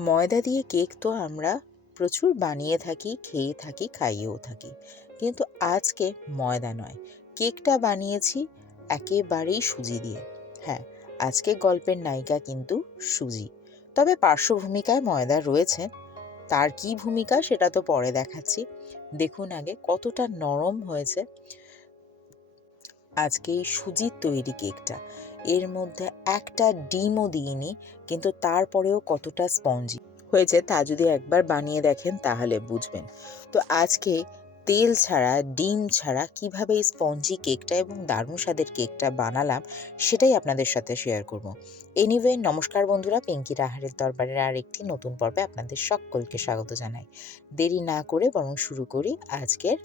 ময়দা দিয়ে কেক তো আমরা প্রচুর বানিয়ে থাকি, খেয়ে থাকি, খাইয়েও থাকি। কিন্তু আজকে ময়দা নয়। কেকটা বানিয়েছি একেবারেই সুজি দিয়ে। হ্যাঁ আজকে গল্পের নায়িকা কিন্তু সুজি। তবে পার্শ্ব ভূমিকায় ময়দা রয়েছে। তার কি ভূমিকা সেটা তো পরে দেখাচ্ছি। দেখুন আগে কতটা নরম হয়েছে আজকে এই সুজির তৈরি কেকটা। এর মধ্যে একটা ডিমও দিইনি, কিন্তু তারপরেও কতটা স্পঞ্জি। হয়েছে তা যদি একবার বানিয়ে দেখেন তাহলে বুঝবেন। তো আজকে তেল ছাড়া, ডিম ছাড়া কীভাবে এই স্পঞ্জি কেকটা এবং দারুণ স্বাদের কেকটা বানালাম সেটাই আপনাদের সাথে শেয়ার করব। এনিওয়ে নমস্কার বন্ধুরা, পিঙ্কি রাহারের দরবারের আর একটি নতুন পর্বে আপনাদের সকলকে স্বাগত জানাই। দেরি না করে বরং শুরু করি আজকের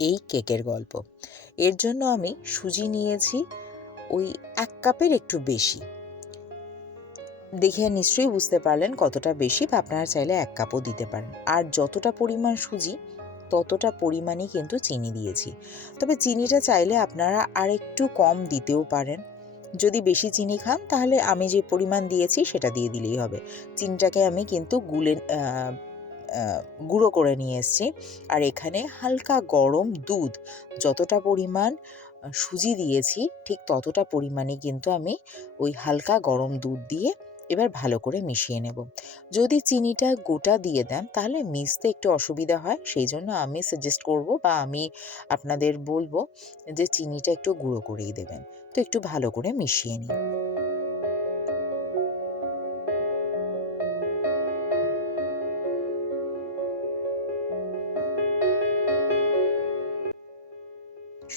এই কেকের গল্প। এর জন্য আমি সুজি নিয়েছি ওই এক কাপের একটু বেশি। দেখে নিশ্চয়ই বুঝতে পারলেন কতটা বেশি বা আপনারা চাইলে এক কাপও দিতে পারেন। আর যতটা পরিমাণ সুজি, ততটা পরিমাণই কিন্তু চিনি দিয়েছি। তবে চিনিটা চাইলে আপনারা আর একটু কম দিতেও পারেন। যদি বেশি চিনি খান, তাহলে আমি যে পরিমাণ দিয়েছি সেটা দিয়ে দিলেই হবে। চিনিটাকে আমি কিন্তু গুলে গুঁড়ো করে নিয়ে এসেছি। আর এখানে হালকা গরম দুধ, যতটা পরিমাণ সুজি দিয়েছি, ঠিক ততটা পরিমাণে কিন্তু আমি ওই হালকা গরম দুধ দিয়ে এবার ভালো করে মিশিয়ে নেব। যদি চিনিটা গোটা দিয়ে দেন, তাহলে মিশতে একটু অসুবিধা হয়, সেই জন্য আমি সাজেস্ট করব বা আমি আপনাদের বলব যে চিনিটা একটু গুঁড়ো করেই দেবেন। তো একটু ভালো করে মিশিয়ে নিন।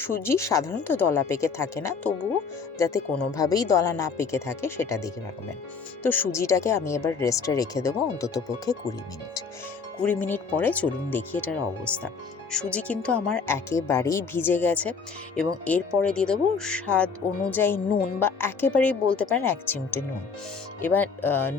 সুজি সাধারণত দলা পেকে থাকে না, তবুও যাতে কোনোভাবেই দলা না পেকে থাকে সেটা দেখে রাখবেন। তো সুজিটাকে আমি এবার রেস্টে রেখে দেবো অন্তত পক্ষে কুড়ি মিনিট। কুড়ি মিনিট পরে চলুন দেখি এটার অবস্থা। সুজি কিন্তু আমার একেবারেই ভিজে গেছে এবং এরপরে দিয়ে দেবো স্বাদ অনুযায়ী নুন বা একেবারেই বলতে পারেন এক চিমটে নুন। এবার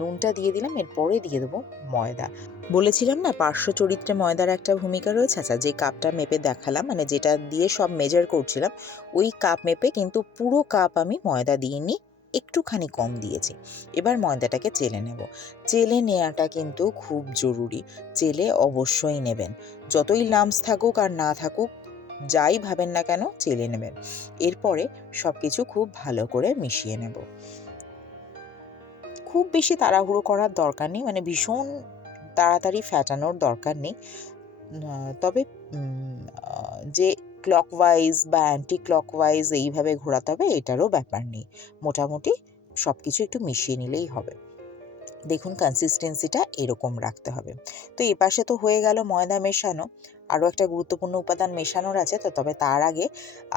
নুনটা দিয়ে দিলাম এরপরে দিয়ে দেবো ময়দা। বলেছিলাম না, পার্শ্ব চরিত্রে ময়দার একটা ভূমিকা রয়েছে? আচ্ছা যে কাপটা মেপে দেখালাম মানে যেটা দিয়ে সব মেজার করছিলাম, ওই কাপ মেপে কিন্তু পুরো কাপ আমি ময়দা দিয়ে দিইনি, একটুখানি কম দিয়েছি। এবার ময়দাটাকে চেলে নেব। চেলে নেওয়াটা কিন্তু খুব জরুরি। চেলে অবশ্যই নেবেন। যতই লামস থাকুক আর না থাকুক, যাই ভাবেন না কেন, চেলে নেবেন। এরপরে সব কিছু খুব ভালো করে মিশিয়ে নেব। খুব বেশি তাড়াহুড়ো করার দরকার নেই মানে ভীষণ তাড়াতাড়ি ফ্যাটানোর দরকার নেই। তবে যে ক্লক যে ক্লকওয়াইজ বা অ্যান্টি ক্লকওয়াইজ এইভাবে ঘোরাতে হবে, এটারও ব্যাপার নেই। মোটামুটি সব কিছু একটু মিশিয়ে নিলেই হবে। দেখুন কনসিস্টেন্সিটা এরকম রাখতে হবে। তো এ পাশে তো হয়ে গেল ময়দা মেশানো। আরও একটা গুরুত্বপূর্ণ উপাদান মেশানোর আছে, তো তবে তার আগে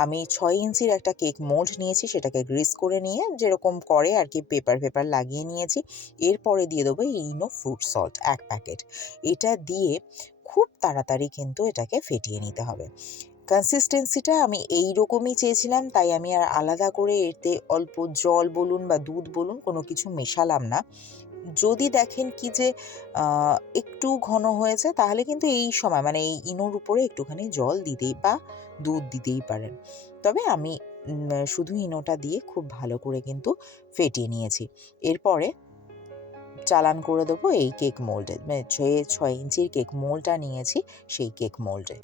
আমি ছয় ইঞ্চির একটা কেক মোল্ড নিয়েছি, সেটাকে গ্রিস করে নিয়ে যেরকম করে আর কি পেপার পেপার লাগিয়ে নিয়েছি। এরপরে দিয়ে দেবো ইনো ফ্রুট সল্ট এক প্যাকেট। এটা দিয়ে খুব তাড়াতাড়ি কিন্তু এটাকে ফেটিয়ে নিতে হবে। কনসিস্টেন্সিটা আমি এই রকমই চেয়েছিলাম, তাই আমি আর আলাদা করে এতে অল্প জল বলুন বা দুধ বলুন কোনো কিছু মেশালাম না। যদি দেখেন কি যে একটু ঘন হয়েছে, তাহলে কিন্তু এই সময় মানে এই ইনোর উপরে একটুখানি জল দিতেই বা দুধ দিতেই পারেন। তবে আমি শুধু ইনোটা দিয়ে খুব ভালো করে কিন্তু ফেটিয়ে নিয়েছি। এরপরে চালান করে দেবো এই কেক মোল্ডে মানে ছয় ছয় ইঞ্চির কেক মোল্ডটা নিয়েছি সেই কেক মোল্ডে।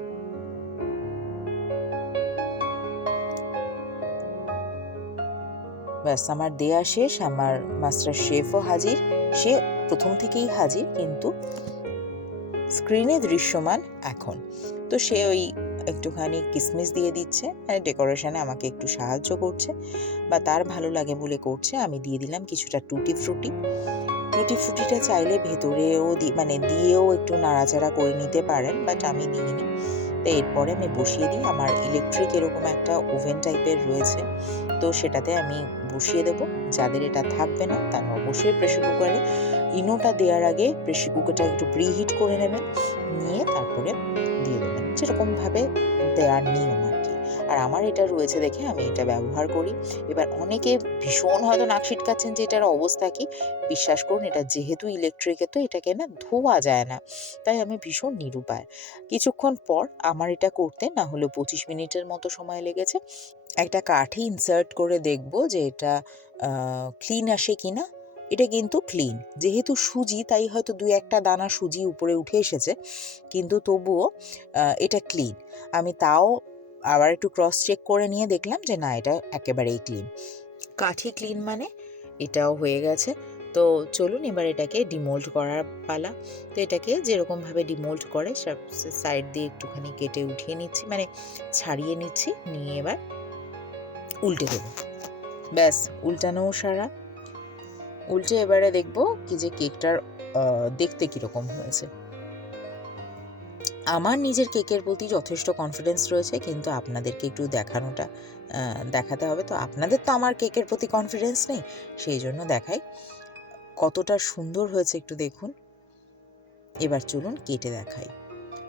ব্যাস, আমার দেয়া শেষ, আমার মাস্টার শেফও হাজির। সে প্রথম থেকেই হাজির, কিন্তু স্ক্রিনে দৃশ্যমান এখন। তো সে ওই একটুখানি কিসমিস দিয়ে দিচ্ছে মানে ডেকোরেশনে আমাকে একটু সাহায্য করছে বা তার ভালো লাগে বলে করছে, আমি দিয়ে দিলাম কিছুটা টুটি ফ্রুটি। টুটি ফ্রুটিটা চাইলে ভেতরেও মানে দিয়েও একটু নাড়াচাড়া করে নিতে পারেন, বাট আমি দিইনি। তো এরপরে আমি বসিয়ে দিই। আমার ইলেকট্রিক এরকম একটা ওভেন টাইপের রয়েছে। তো সেটাতে আমি বসিয়ে দেব। যাদের এটা থাকবে না, তারা অবশ্যই প্রেশার কুকারে ইনোটা দেওয়ার আগে প্রেশার কুকারটা একটু প্রিহিট করে নেবেন। নিয়ে তারপরে দিয়ে দেবেন। যেরকমভাবে দেওয়ার নিয়ম আর আর আমার এটা রয়েছে দেখে আমি এটা ব্যবহার করি। এবার অনেকে ভীষণ হয়তো নাক ছিটকাচ্ছেন যে এটার অবস্থা কি। বিশ্বাস করুন, এটা যেহেতু ইলেকট্রিকে তো এটাকে না ধোয়া যায় না। তাই আমি ভীষণ নিরুপায়। কিছুক্ষণ পর আমার এটা করতে না হলে পঁচিশ মিনিটের মতো সময় লেগেছে। একটা কাঠি ইনসার্ট করে দেখব যে এটা ক্লিন আসে কি না। এটা কিন্তু ক্লিন যেহেতু সুজি, তাই হয়তো দু একটা দানা সুজি উপরে উঠে এসেছে। কিন্তু তবুও এটা ক্লিন আমি তাও আবার একটু ক্রস চেক করে নিয়ে দেখলাম যে না, এটা একেবারেই ক্লিন কাঠি ক্লিন মানে এটাও হয়ে গেছে। তো চলুন এবার এটাকে ডিমোল্ড করার পালা। তো এটাকে যেরকমভাবে ডিমোল্ড করে, সব সাইড দিয়ে একটুখানি কেটে উঠিয়ে নিচ্ছি মানে ছাড়িয়ে নিচ্ছি, নিয়ে এবার উল্টে দেবো। ব্যাস, উল্টানোও সারা। উল্টে এবারে দেখব কি যে কেকটার দেখতে কীরকম হয়েছে। আমার নিজের কেকের প্রতি যথেষ্ট কনফিডেন্স রয়েছে, কিন্তু আপনাদেরকে একটু দেখানোটা দেখাতে হবে। তো আপনাদের তো আমার কেকের প্রতি কনফিডেন্স নেই, সেই জন্য দেখাই। কতটা সুন্দর হয়েছে একটু দেখুন। এবার চলুন কেটে দেখাই।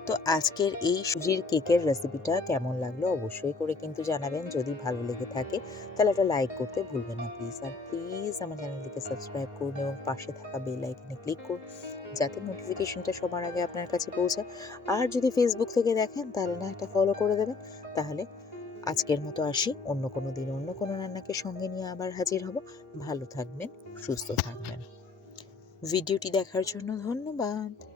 তো আজকের এই সুজির কেকের রেসিপিটা কেমন লাগল অবশ্যই করে কিন্তু জানাবেন। যদি ভালো লেগে থাকে, তাহলে একটা লাইক করতে ভুলবেন না প্লিজ আর প্লিজ আমার চ্যানেলটিকে সাবস্ক্রাইব করুন এবং পাশে থাকা বেল আইকনে ক্লিক করুন, যাতে নোটিফিকেশনটা সবার আগে আপনার কাছে পৌঁছায় আর যদি ফেসবুক থেকে দেখেন, তাহলে না একটা ফলো করে দেবেন। তাহলে আজকের মতো আসি। অন্য কোনো দিন অন্য কোনো রান্নাকে সঙ্গে নিয়ে আবার হাজির হব। ভালো থাকবেন, সুস্থ থাকবেন। ভিডিওটি দেখার জন্য ধন্যবাদ।